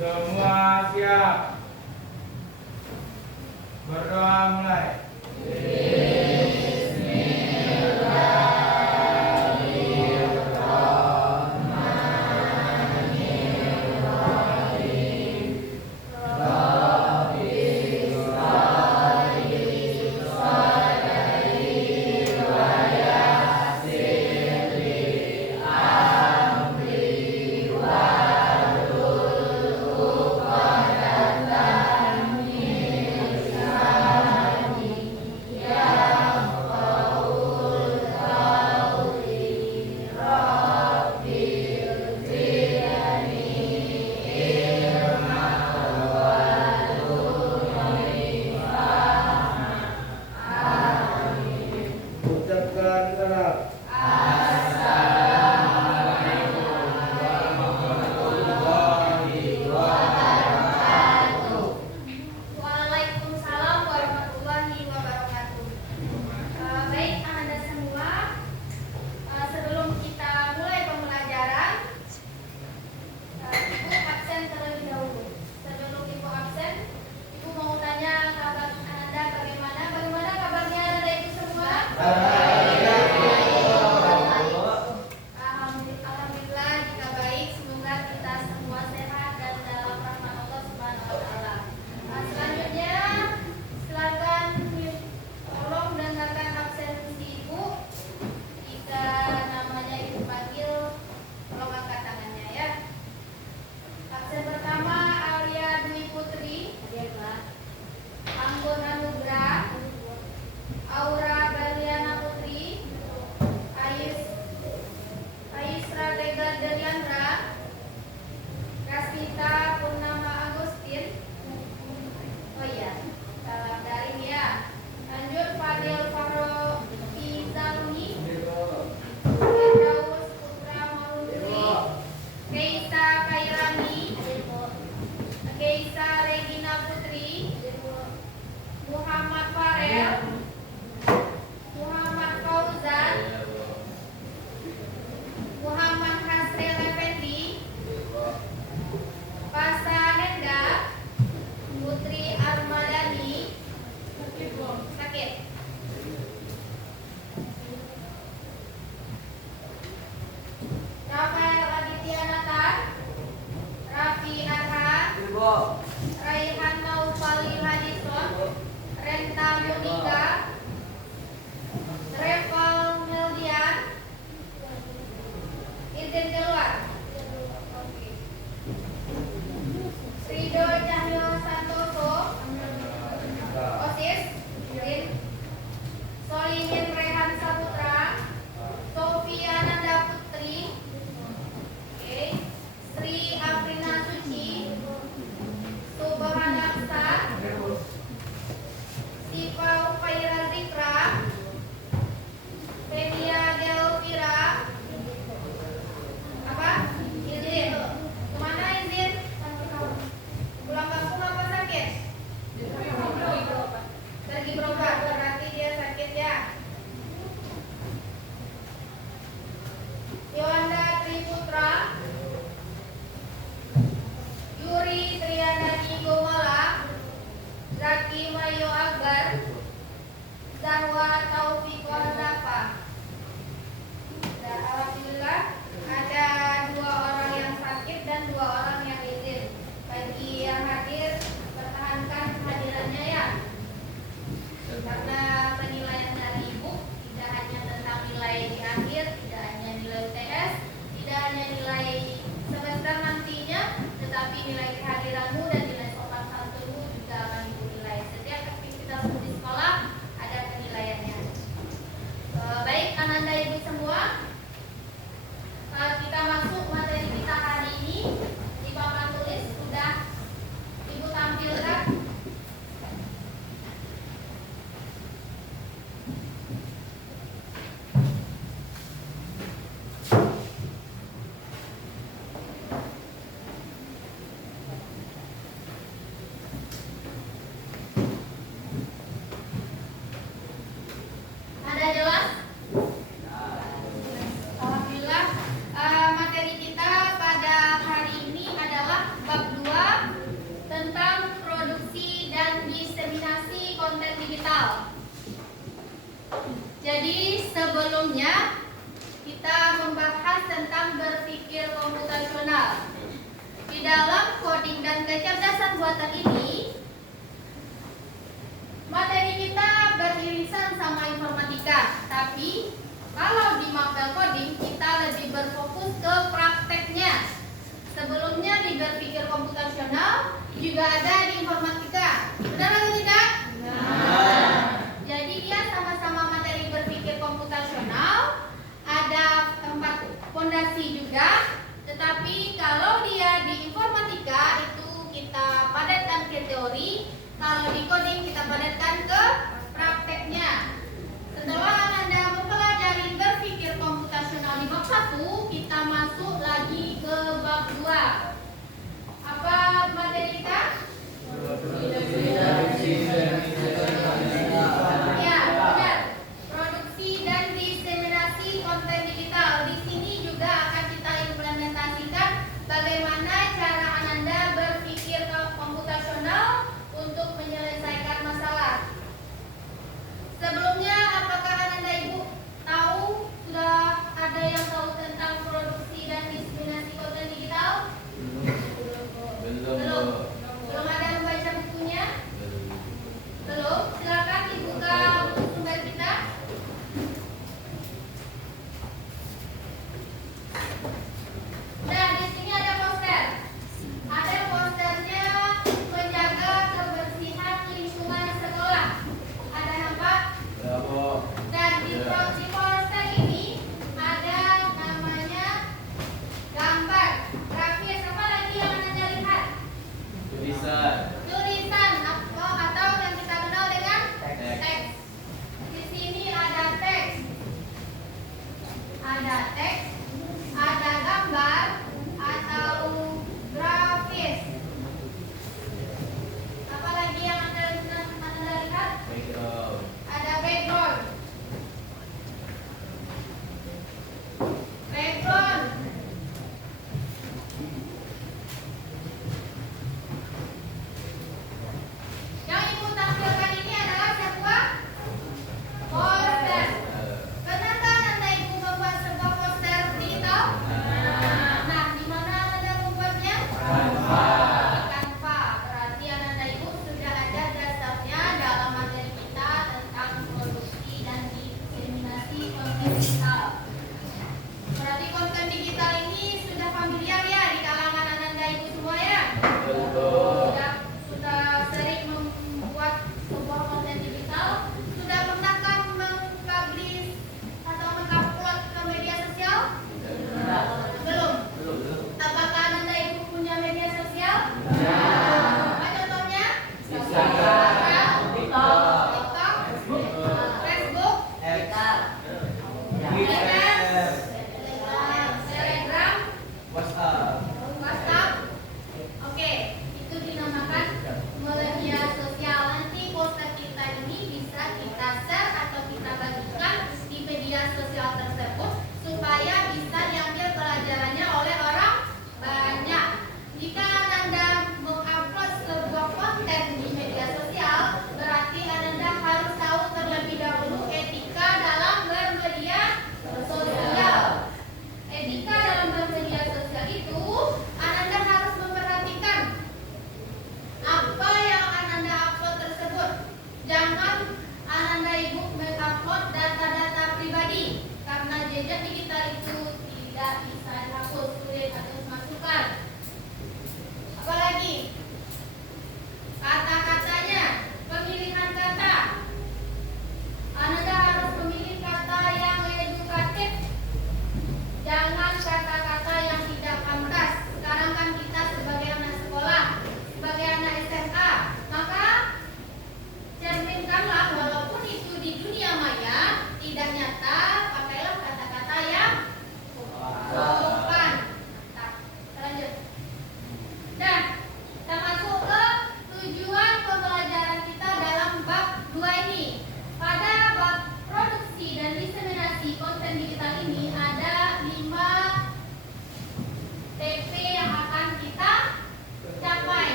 Semua siap. Berdoa mulai. Ucapkan salam. Waalaikumsalam warahmatullahi wabarakatuh. Baik Anda semua, sebelum kita mulai pembelajaran, Ibu absen terlebih dahulu. Sebelum Ibu absen, Ibu mau tanya kabar Anda bagaimana? Bagaimana kabarnya Anda itu semua? Alhamdulillah jika baik, semoga kita semua sehat dan dalam rahmat Allah Subhanahu wa taala. Selanjutnya silakan tolong dengarkan absensi Ibu. Jika namanya Ibu panggil, tolong angkat tangannya ya. Absen pertama Alia Dwi Putri, Anggun Anugrah, Aura Berliana Jadi sebelumnya kita membahas tentang berpikir komputasional. Di dalam coding dan kecerdasan buatan ini, materi kita beririsan sama informatika. Tapi kalau di mapel coding kita lebih berfokus ke prakteknya. Sebelumnya di berpikir komputasional juga ada di informatika. Benar atau tidak? Benar. Jadi dia sama-sama materi berpikir komputasional, ada tempat fondasi juga. Tetapi kalau dia di informatika itu kita padatkan ke teori, kalau di coding kita padatkan ke prakteknya. Setelah Anda mempelajari berpikir komputasional di bab 1, kita masuk lagi ke bab 2. Apa materi kita? Ya, benar. Produksi dan diseminasi konten digital. Di sini juga akan kita implementasikan bagaimana cara Anda berpikir komputasional untuk menyelesaikan masalah. Sebelum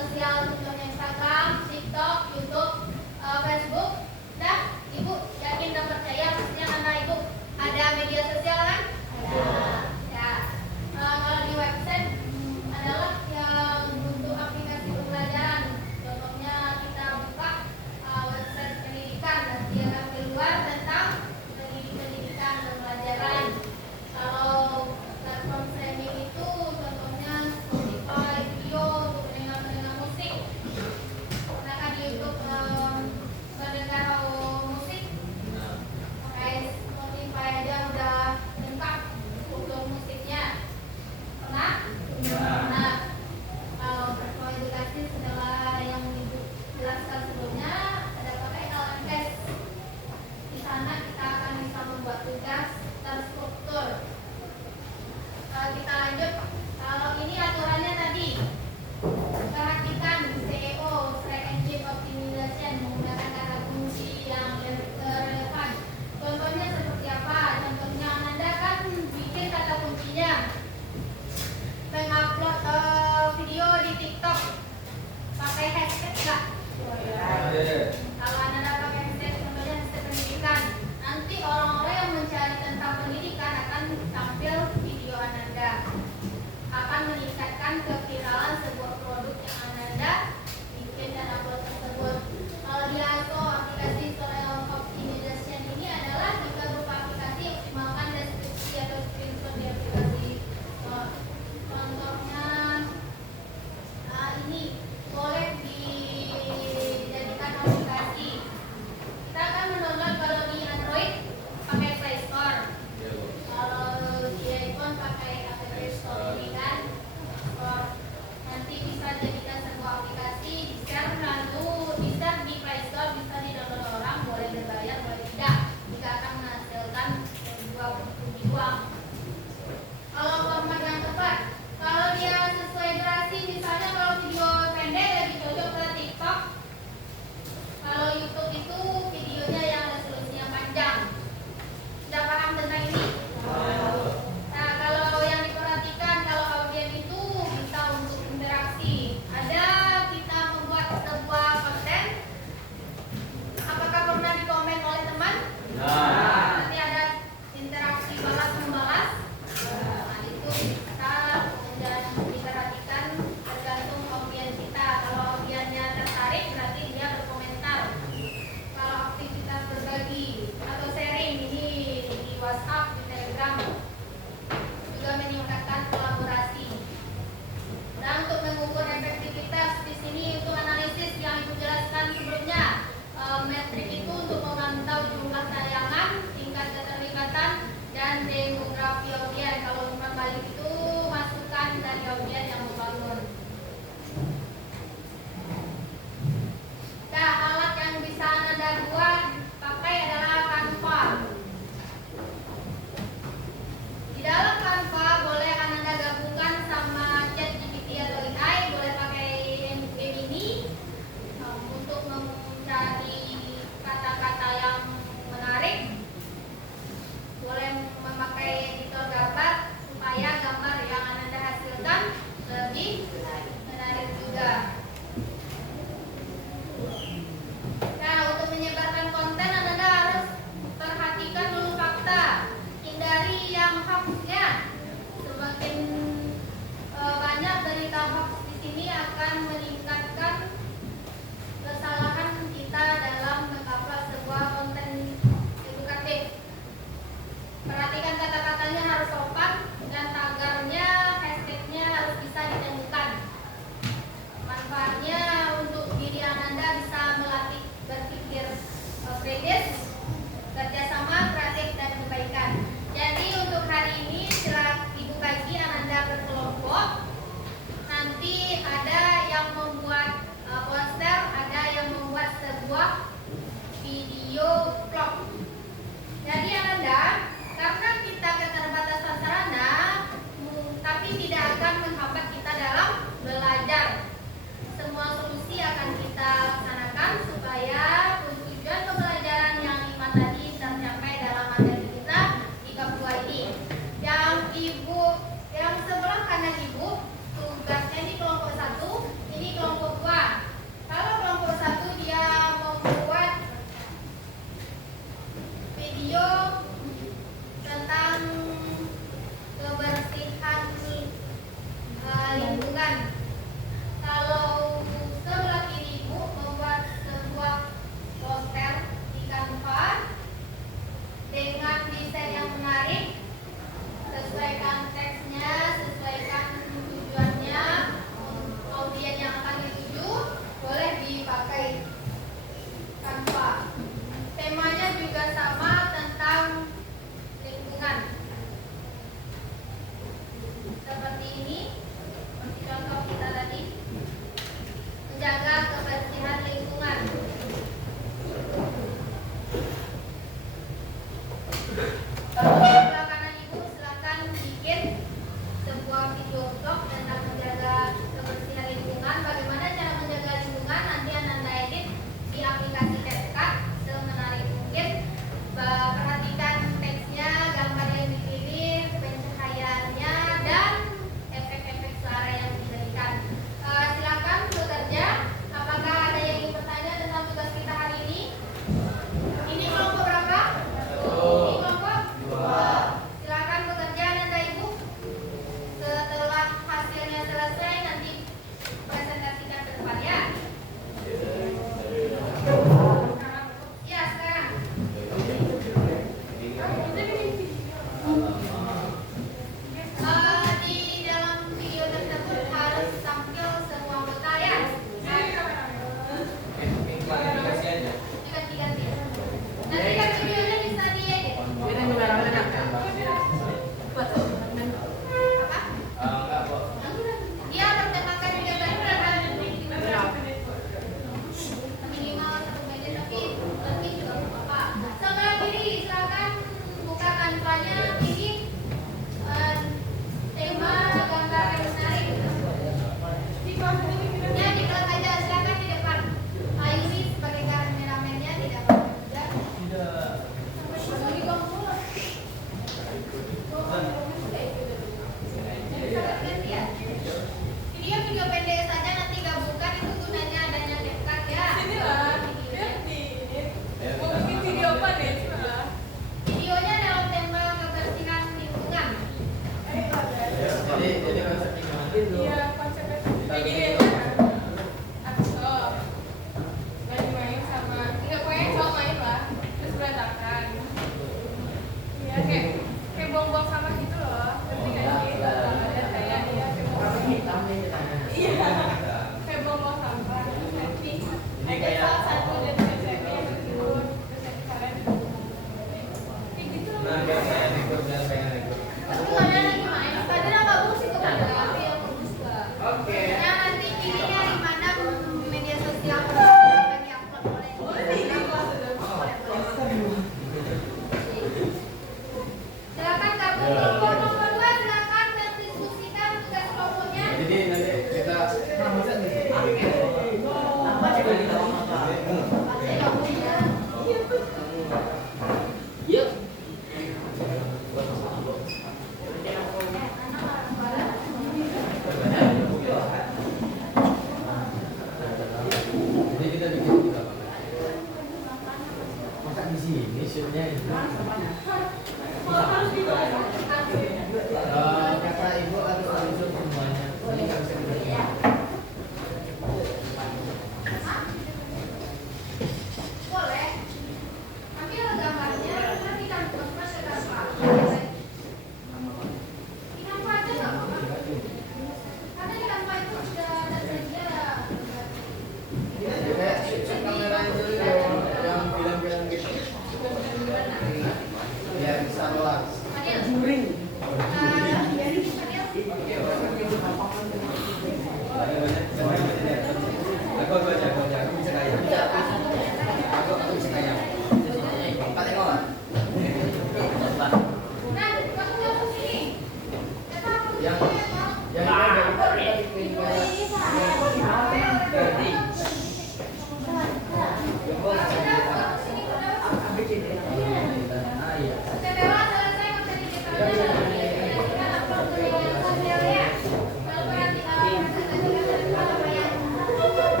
sosial contohnya Instagram, TikTok, YouTube, Facebook. Dah, Ibu yakin dan percaya pastinya karena Ibu ada media sosial kan? Ada. Ya. Kalau di website adalah yang untuk aplikasi pembelajaran. Contohnya kita buka website pendidikan, nanti akan keluar tentang pendidikan dan pembelajaran. Kalau platform streaming itu contohnya Spotify, video untuk pendengar musik. Sedangkan di YouTube mendengar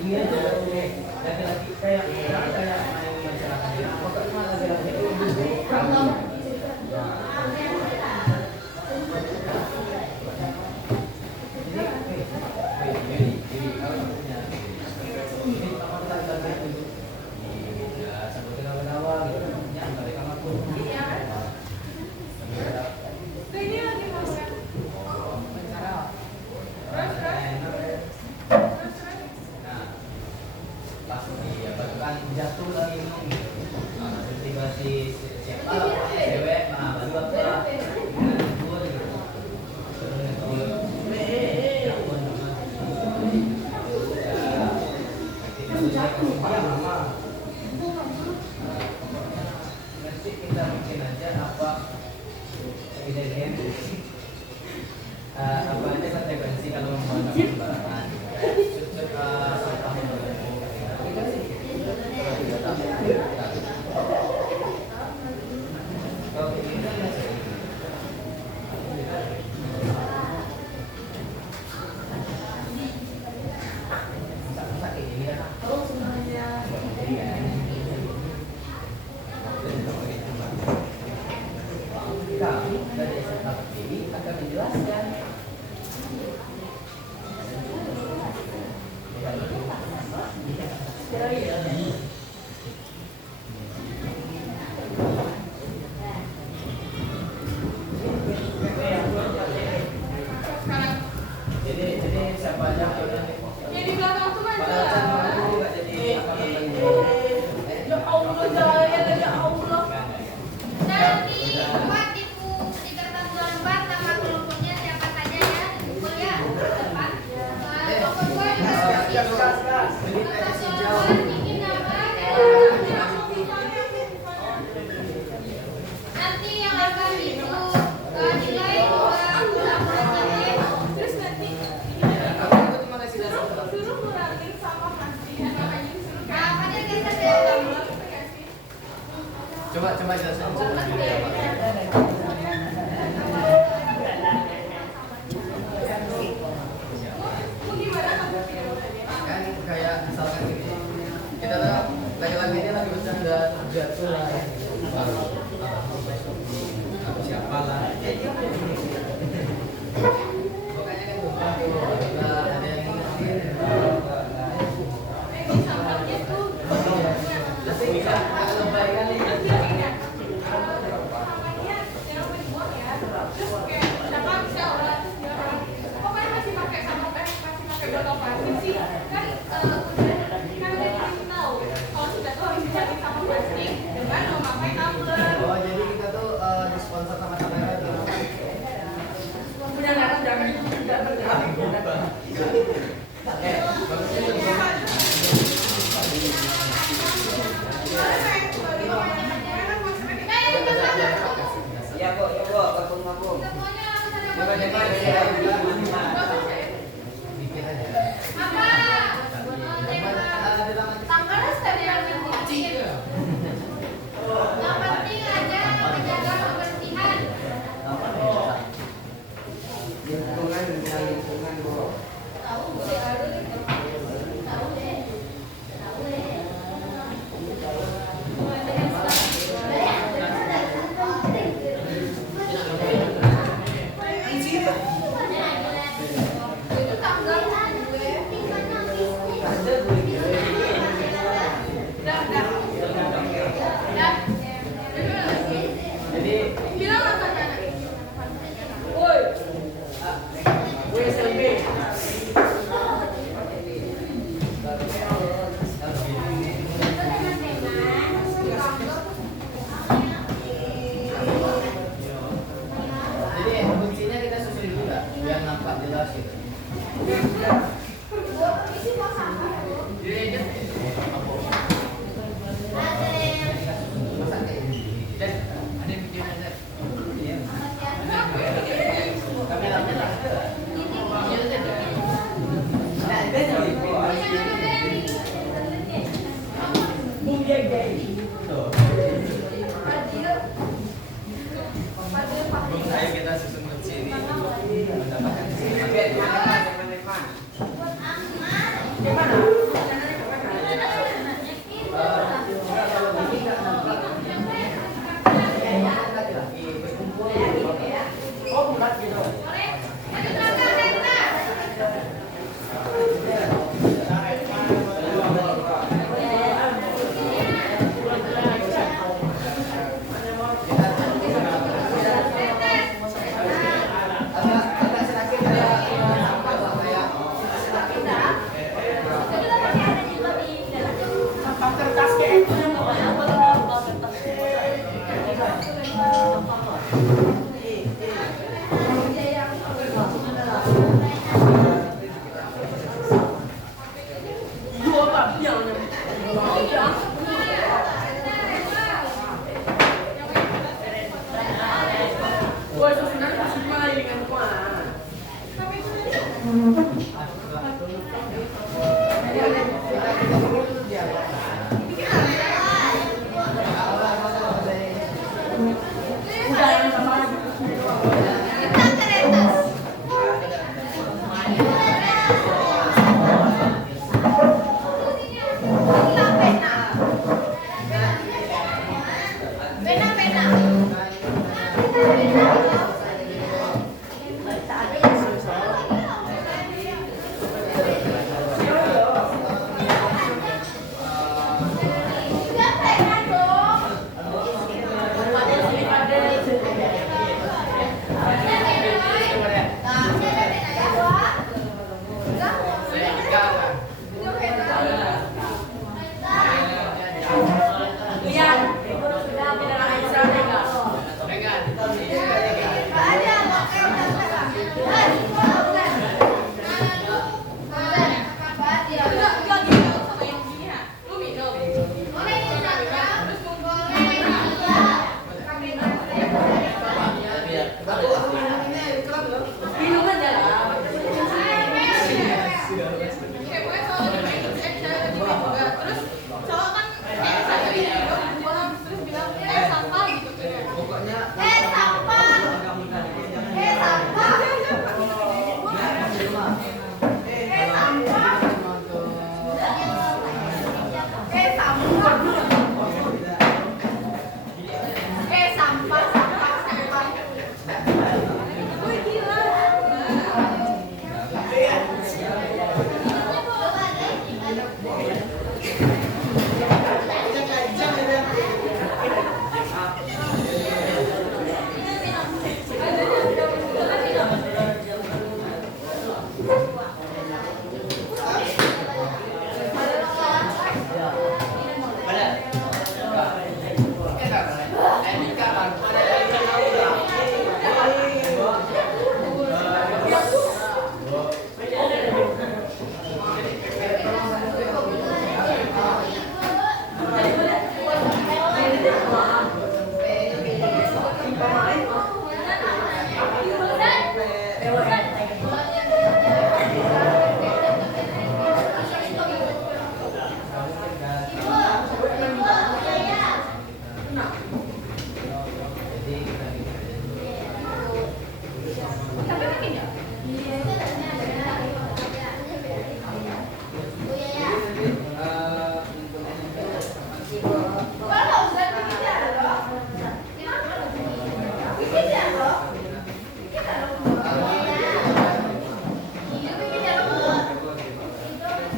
ini aja laki-laki kayak main masyarakat ya. Pokoknya laki-laki itu jatuh lagi minum tiba si siapa cewek baru apa nanti kita bikin aja apa apa aja konsekuensi kalau membuat sembarangan kami dari SMA ini akan menjelaskan jadi siapa aja Ya di belakang tuh pada aja. channel itu nggak jadi apa Ya Allah, jangan ya Allah. Nanti buat di kertas 24 nama kelompoknya siapa saja ya, dipukul ya depan. Kelompok gue juga kertas 24 bikin nama. Nanti yang akan itu nilai terus nanti suruh kurangin sama pasti. Apa dia kita coba jelasin kan kayak misalkan gini kita tuh laki-laki ini lagi bercanda jatuh lah aku siapa lah pokoknya kan tuh ada yang ingetin nanti bisa lebay kali oh jadi kita tuh disponsor sama kamera tuh ya kok ketemu aku dikit aja tanggalnya setiap yang penting. Yang penting aja menjaga kebersihan. lingkungan kok Tahu deh. Tahu deh.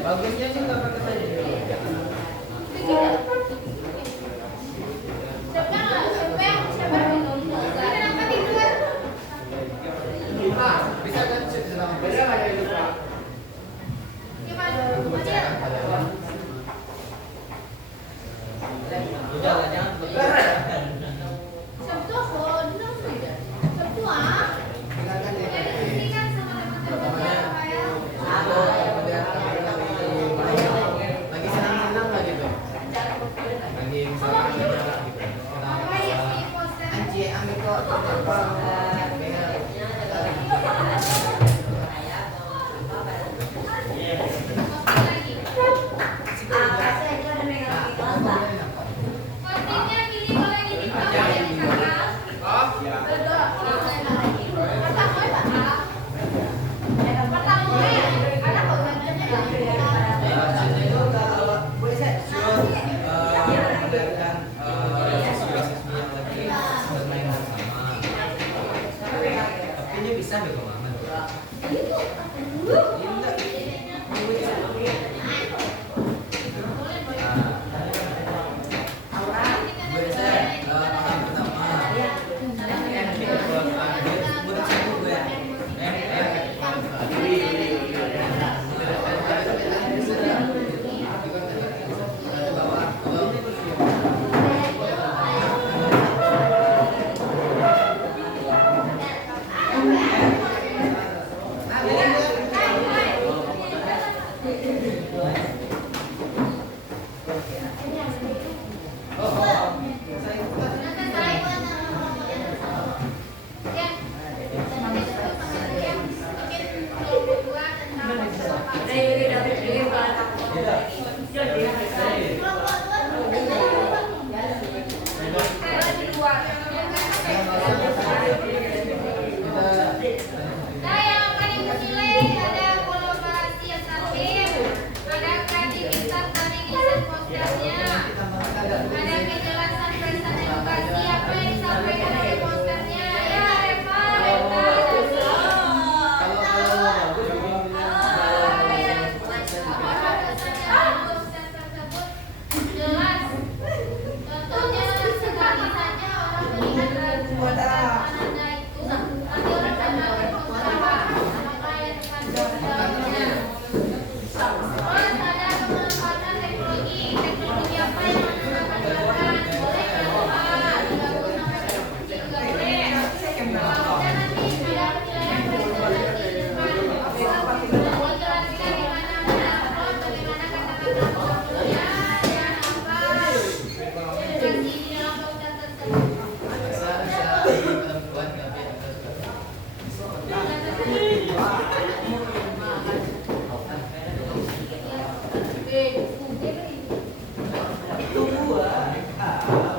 Bagusnya sih nggak pakai saja. Bisa kan beda nggak dari lupa? Udah lah, jangan lagi senang-senang lah gitu. Tunggu ah.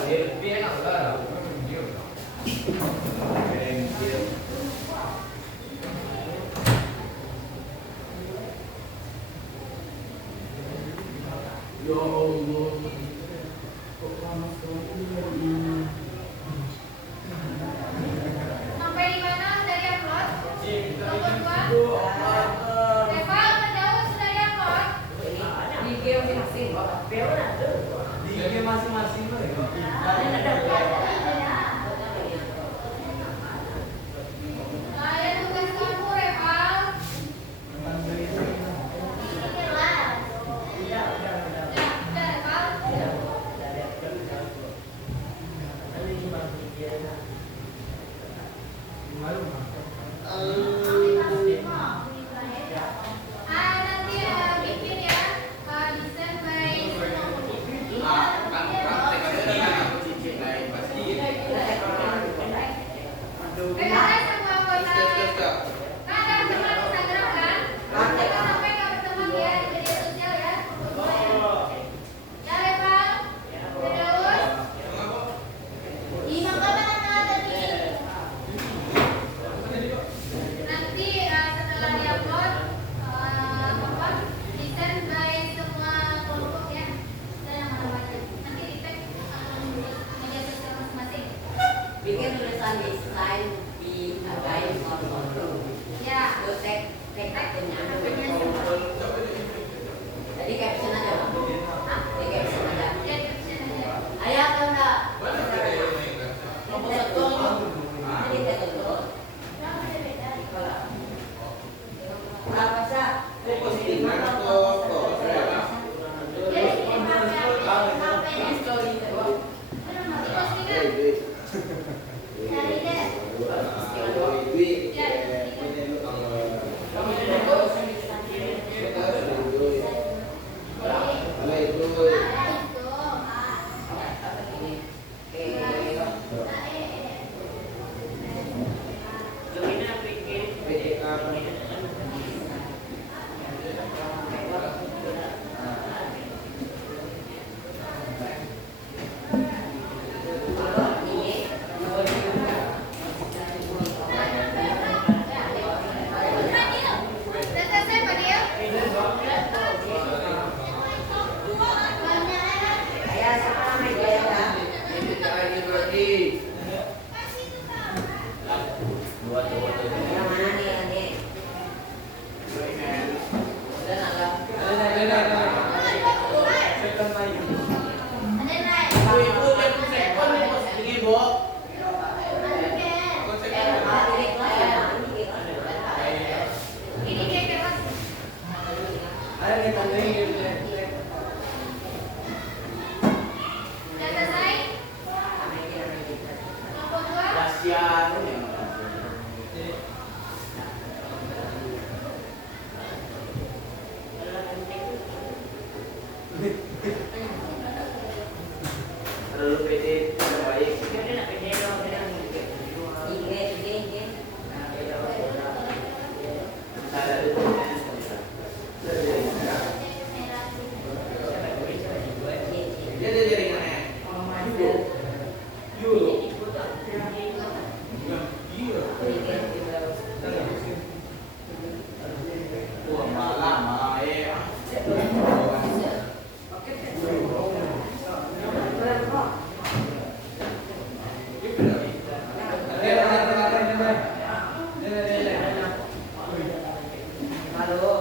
lebih enak lah. Ya Allah. Kok panas sekali ini? Sampai di mana sudah diupload? Nomor 2. Doa. Eva, menjauh sudah diupload? Di game masing-masing loh ya. Ada tugas kamu, Eva. Ya, udah, Eva. Nanti bikin ya, desain by PKS semua anggota. Kan ada teman Instagram kan? Jangan sampai nggak berteman ya di media sosial ya. Ya, Eva. Terus. Di mana tadi? Nanti setelah diupload desain by semua kelompok ya. Dan yang mana-mana. Nanti di tag media sosial masing-masing. Bikin tulisan desain di again foto. Ya. Terus tag akunnya. Jadi caption aja. Jadi caption aja. Jadi caption aja. Ayah atau enggak? Mau betul. Jadi tag betul. Berapa sih? Jadi postingan. Cari deh. Udah selesai, Pak Dio? Ayah siapa namanya dia ya? Yang mana nih yang ini? Udah nggak? Ada naik. Ini kayak kelas. Ayo kita main. Udah selesai? Nomor 2. Kasihan. Lalu PD terbaik. Ada itu. Dia ada jaringannya. Yuk. Iya. Wah, malah ya. Halo.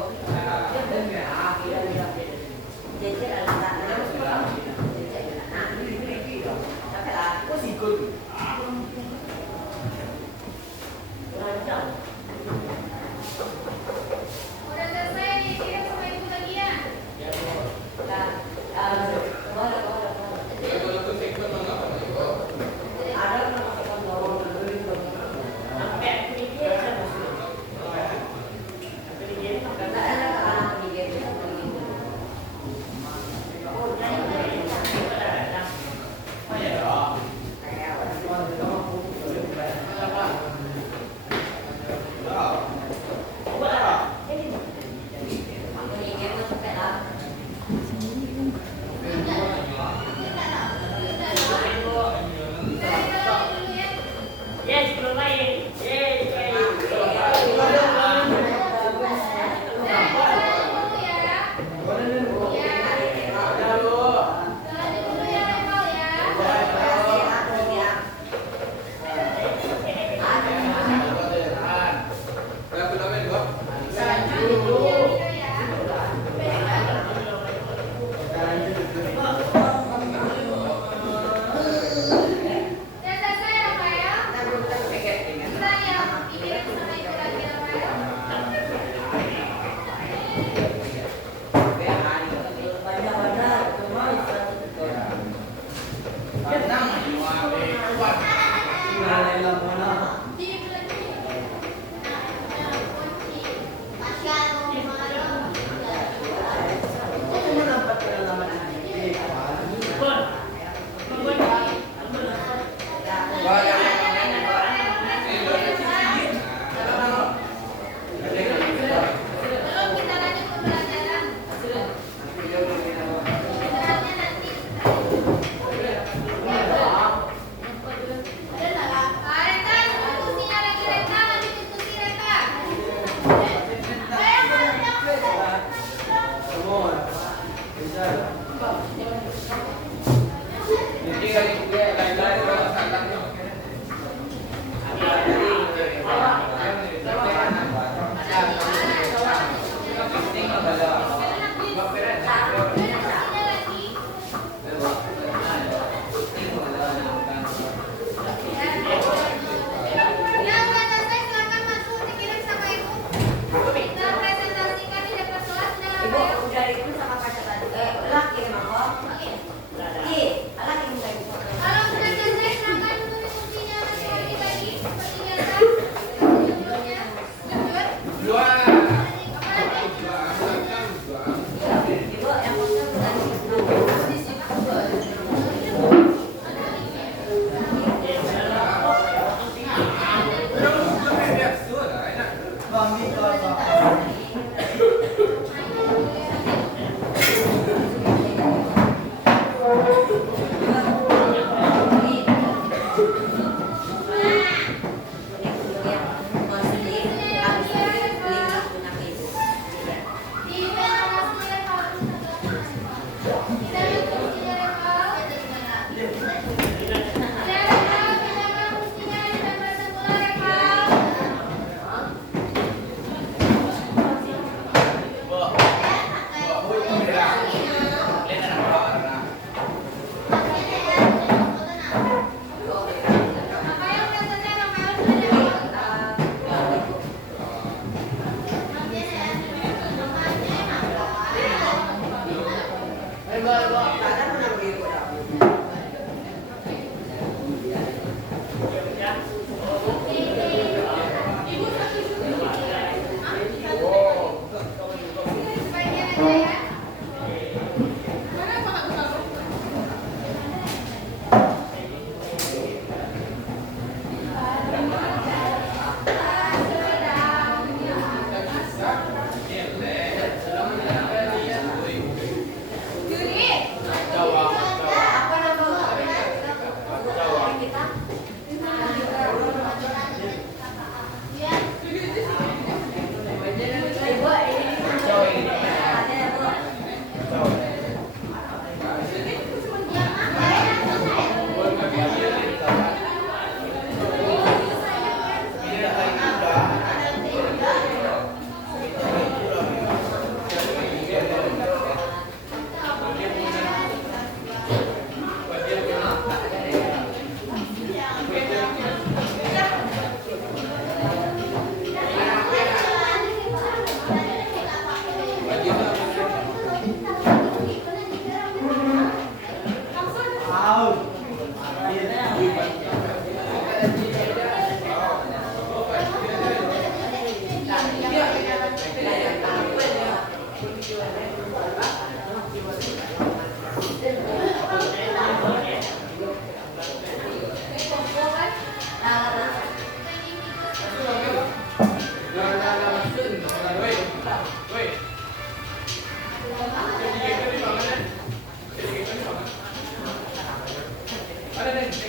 Nafas.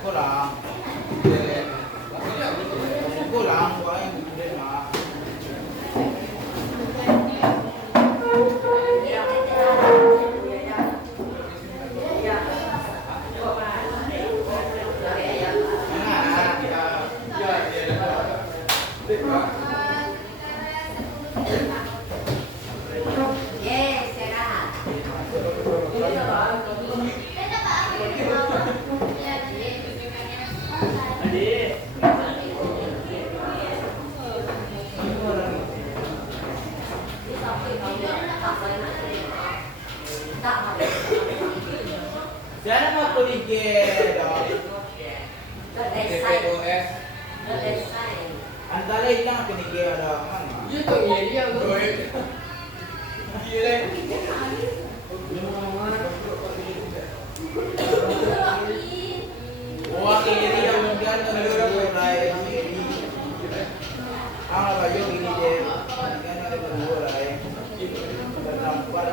Kurang. Kurang, kau yang gede mah. Jangan mau kuliah dong. Antara ilang kuliah dong. Wah ini yang mungkin mulai ini. Ang baju ini deh. Kan ada mulai. Bernampar.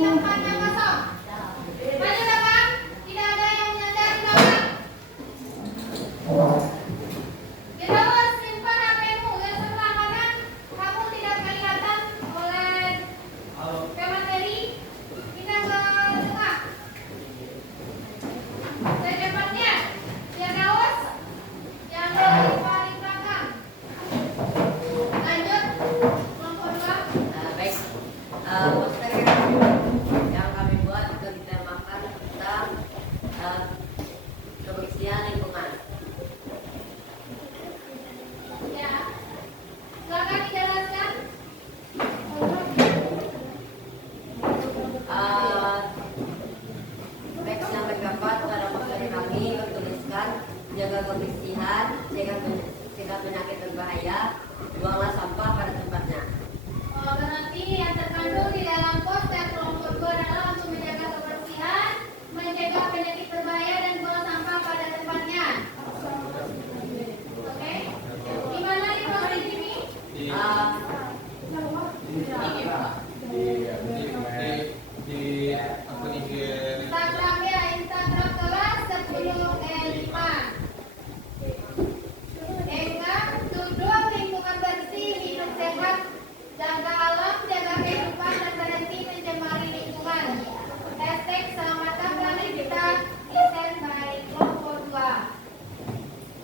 tempatnya kosong. Maju depan, tidak ada yang menyadari belakang. Terus simpan HP-mu yang sebelah kanan. Kamu tidak kelihatan oleh pemateri. Kita ke tengah. Ke depannya. Biar kaos. Yang dari paling belakang. Lanjut. Kelompok 2. Baik. Poster yang kami buat juga ditemakan tentang kebersihan lingkungan. Ya. Silakan dijelaskan. Teks yang terdapat pada poster kami bertuliskan jaga kebersihan, cegah penyakit berbahaya, buanglah sampah pada tempatnya. Berarti yang terkandung di dalam poster kelompok 2 adalah untuk menjaga kebersihan, mencegah penyakit berbahaya dan buang sampah pada tempatnya. Oke? Di mana di kelompok ini? Instagramnya Instagram kelas 10E5. Enggak, duduk lingkungan bersih, hidup sehat, jaga alam, jaga kehidupan, dan berhenti mencemari lingkungan. Hashtag selamatkan planet kita, desain by kelompok 2.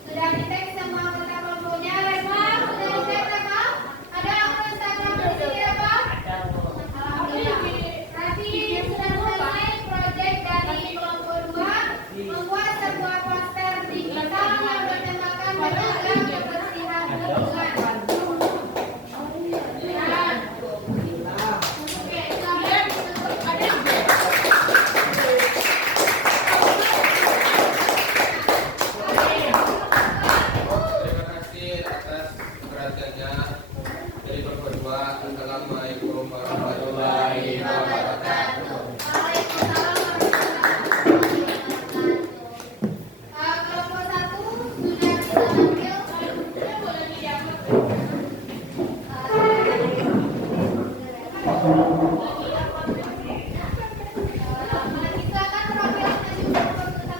Sudah di-tag sama anggota kelompoknya, Rema? Sudah di-tag, Rema? Ada akun Instagram di sini, Rema? Alhamdulillah. Berarti sudah selesai proyek dari kelompok 2 membuat sebuah poster digital yang bertemakan menjaga kebersihan lingkungan. Oke, silakan. Terima kasih atas perhatiannya. Jadi berdua, assalamualaikum warahmatullahi wabarakatuh. Waalaikumsalam warahmatullahi wabarakatuh. Kelompok 1 sudah bisa ambil. Boleh diambil. Silakan perwakilannya di kelompok 1.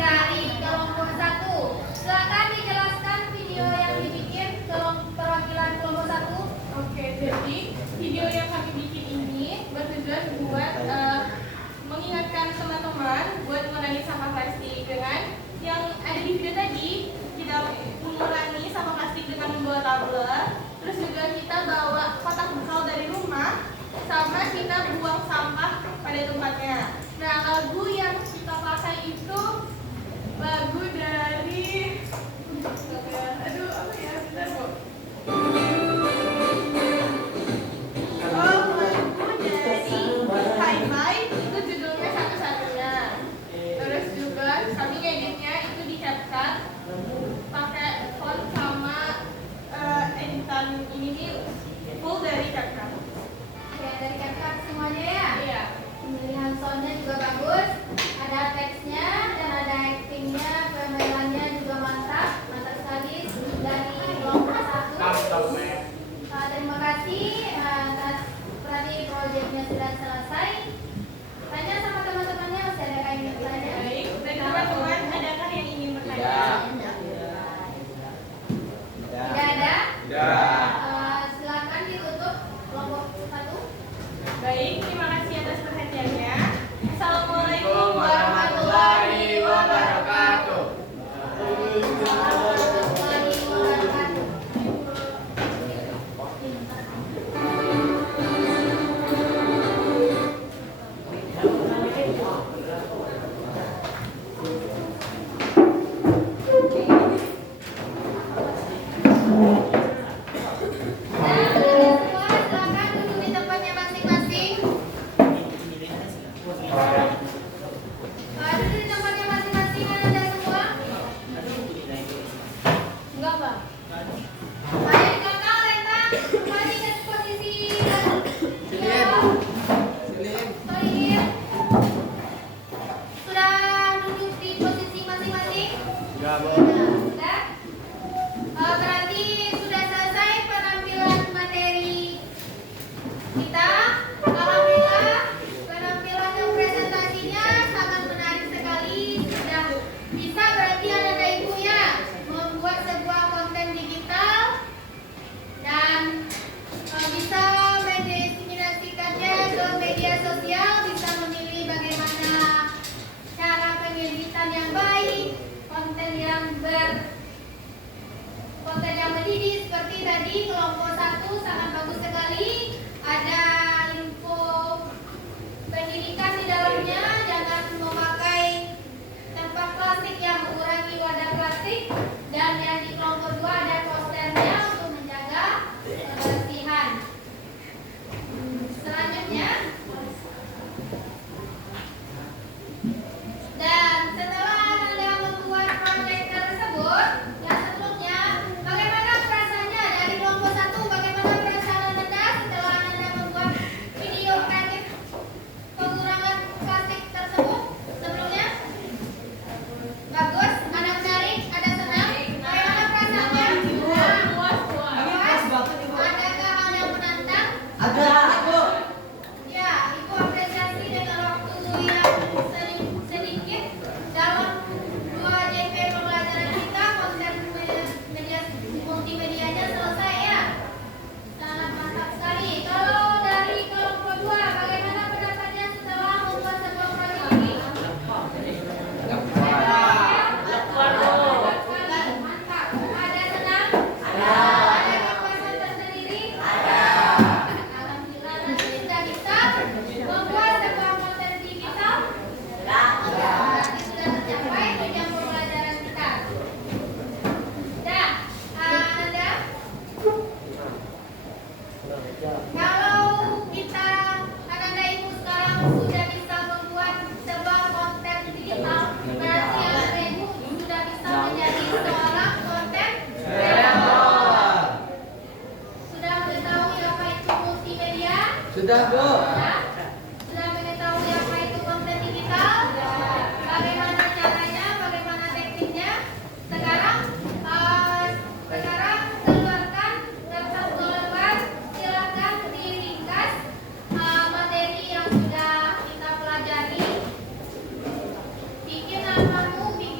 dari kelompok 1. Silakan dijelaskan video yang dibikin perwakilan kelompok 1. Oke, jadi video yang kami bikin ini bertujuan buat mengingatkan teman-teman buat mengurangi sampah plastik dengan yang ada di video tadi. Kita mengurangi sampah plastik dengan membawa tumbler, terus juga kita bawa kotak bekal dari rumah, sama kita buang sampah pada tempatnya. Nah, lagu yang kita pakai itu lagu dari apa ya? Bentar, Bu. Lagu dari Hi-Fi, itu judulnya satu-satunya. Terus juga kami ngeditnya itu di CapCut pakai font sama editan ini nih full dari CapCut. Ya, dari CapCut semuanya ya. Iya. Pemilihan soundnya juga bagus, ada teksnya dan ada actingnya, pemerannya juga mantap sekali dari kelompok 1. Terima kasih atas berarti proyeknya sudah selesai. Tanya sama teman-temannya masih ada yang ingin bertanya? Baik, dan teman-teman adakah yang ingin bertanya? Tidak ada? Tidak. Silakan ditutup kelompok 1. Baik, terima kasih atas perhatiannya. Assalamualaikum Warahmatullahi wabarakatuh. Warahmatullahi wabarakatuh. Silakan duduk di tempatnya masing-masing. Duduk di tempatnya masing-masing, ada semua? Enggak, Pak. Ayo kakak lentang kembali ke posisi. Solid. Sudah duduk di posisi masing-masing? Sudah, Bu. Sudah. Berarti sudah selesai penampilan materi kita. Alhamdulillah penampilan dan presentasinya sangat menarik sekali. Sudah bisa berarti anak-anak ibu ya membuat sebuah konten digital dan bisa mendiseminasikannya ke media sosial, bisa memilih bagaimana cara pengeditan yang baik, konten yang mendidik seperti tadi kelompok 1 sangat bagus sekali. Ada info pendidikan di dalamnya, jangan memakai sampah plastik yang mengurangi wadah plastik, dan yang di kelompok 2 ada posternya untuk menjaga kebersihan. Selanjutnya, dan setelah Anda membuat proyek tersebut, yang sebelumnya, bagaimana perasaannya dari kelompok 1? Bagaimana perasaan Anda setelah Anda membuat video kreatif pengurangan plastik tersebut sebelumnya? Bagus, ada menarik, ada senang. Bagaimana perasaannya? Puas. Adakah hal yang menantang? Ada. Ya, Ibu apresiasi dengan waktu yang sedikit dalam 2 JP pembelajaran kita, konten media multimedianya selesai ya. Sangat mantap sekali. Kalau dari kelompok 2, bagaimana pendapatnya setelah membuat sebuah proyek ini? Mantap. Ada senang? Ada kepuasan tersendiri? Alhamdulillah, nanti sudah bisa membuat sebuah konten digital. Berarti sudah tercapai tujuan pembelajaran kita. Dah, Anda, kalau kita Anda ibu sekarang sudah bisa membuat sebuah konten digital, berarti Anda ibu sudah bisa menjadi seorang konten kreator. Sudah mengetahui apa itu multimedia? Sudah, Bu. Sudah mengetahui apa itu konten digital? Bagaimana caranya? Bagaimana tekniknya? Sekarang keluarkan laptop keluar, silakan diringkas materi yang sudah kita pelajari. Bikin namamu, bikin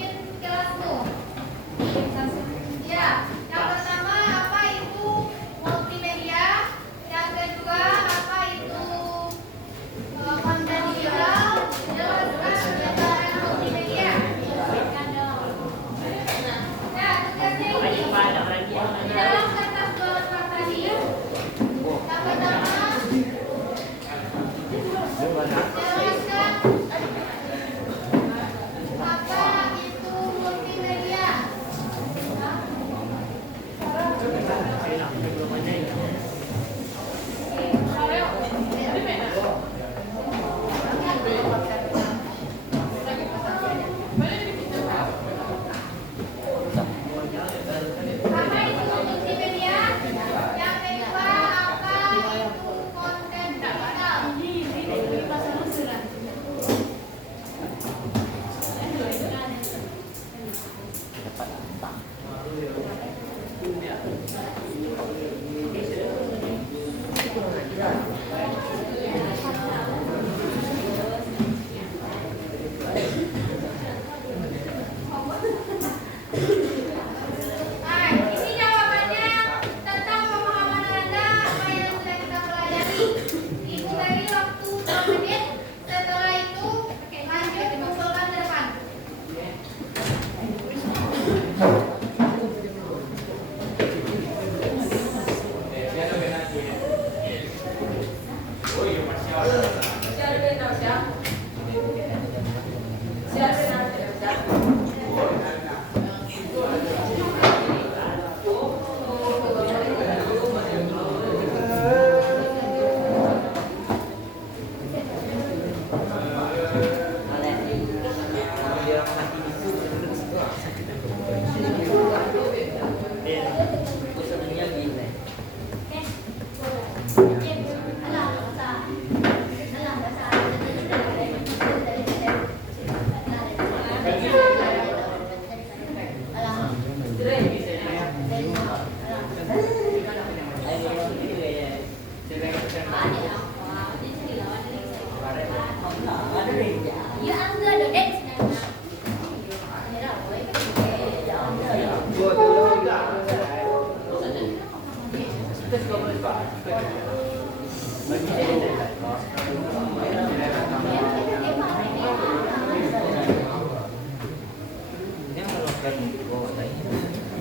Diam. Oh,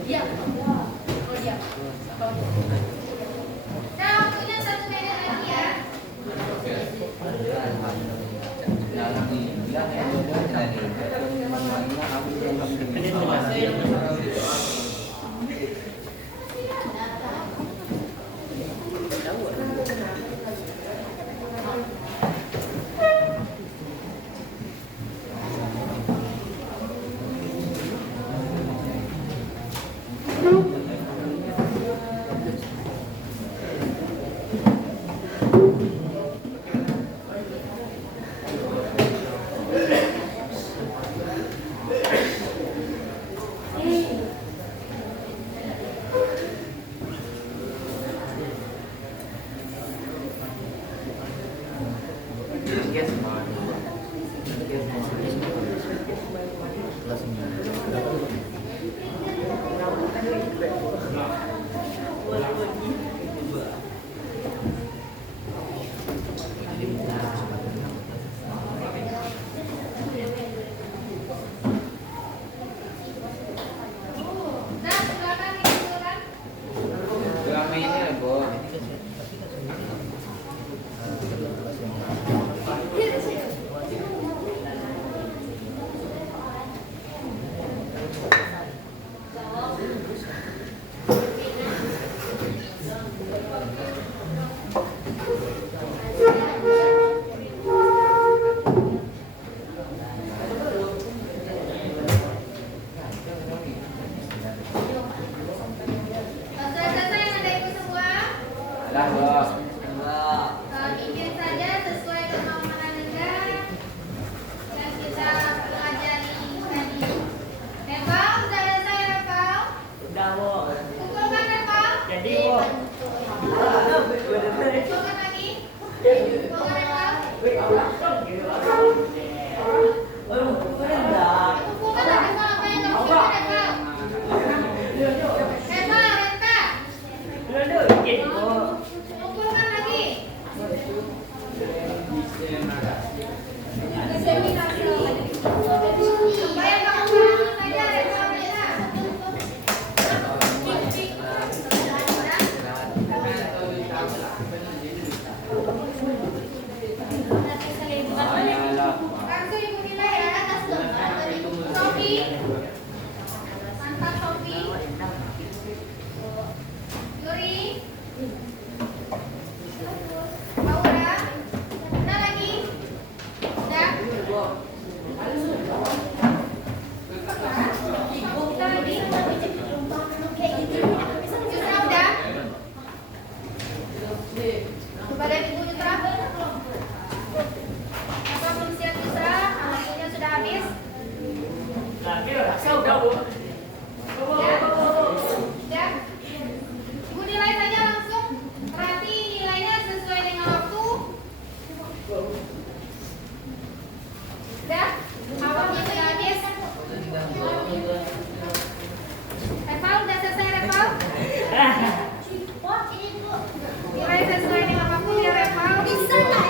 diam. Nah, waktunya 1 menit lagi ya. Nah, silakan dikumpulkan. Selesai yang ada itu semua. Bikin saja sesuai kemampuan Anda yang kita pelajari tadi. Nepal, sudah selesai Nepal? Kumpulkan Nepal. Kumpulkan lagi. Kumpulkan Nepal. Kumpulkan lah Nepal, apa yang kamu kumpulkan Nepal? Nepal, Nepal. Kumpulkan lagi. Supaya kamu paham saja Nepal. Langsung ibu nilai ya. Sofi. Mantap Sofi. Yuri. Aura. Udah lagi? Udah? Kita lagi? Yusra udah? Kepada Ibu Yusra? Apa belum siap Yusra? Waktunya sudah habis? Udah? Ibu nilai saja langsung. Berarti nilainya sesuai dengan waktu. Udah? Awalnya sudah habis. Reval, udah selesai Reval? Nilai sesuai dengan waktu ya Reval? Bisa nggak?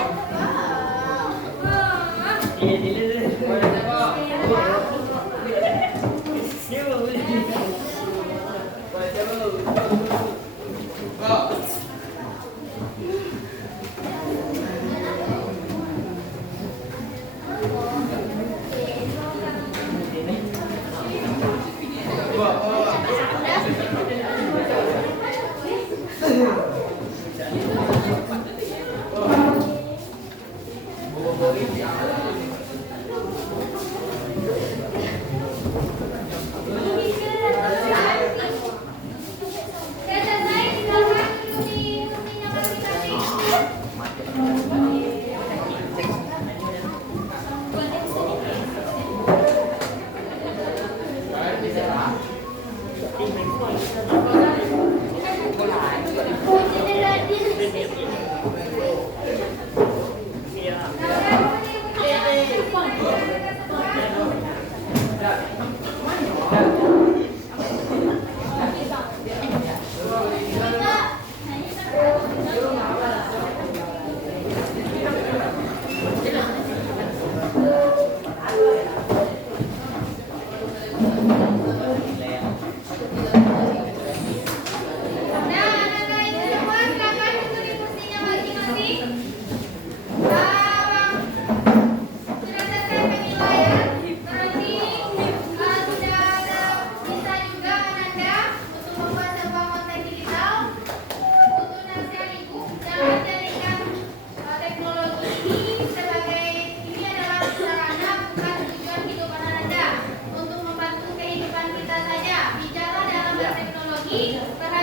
lagi para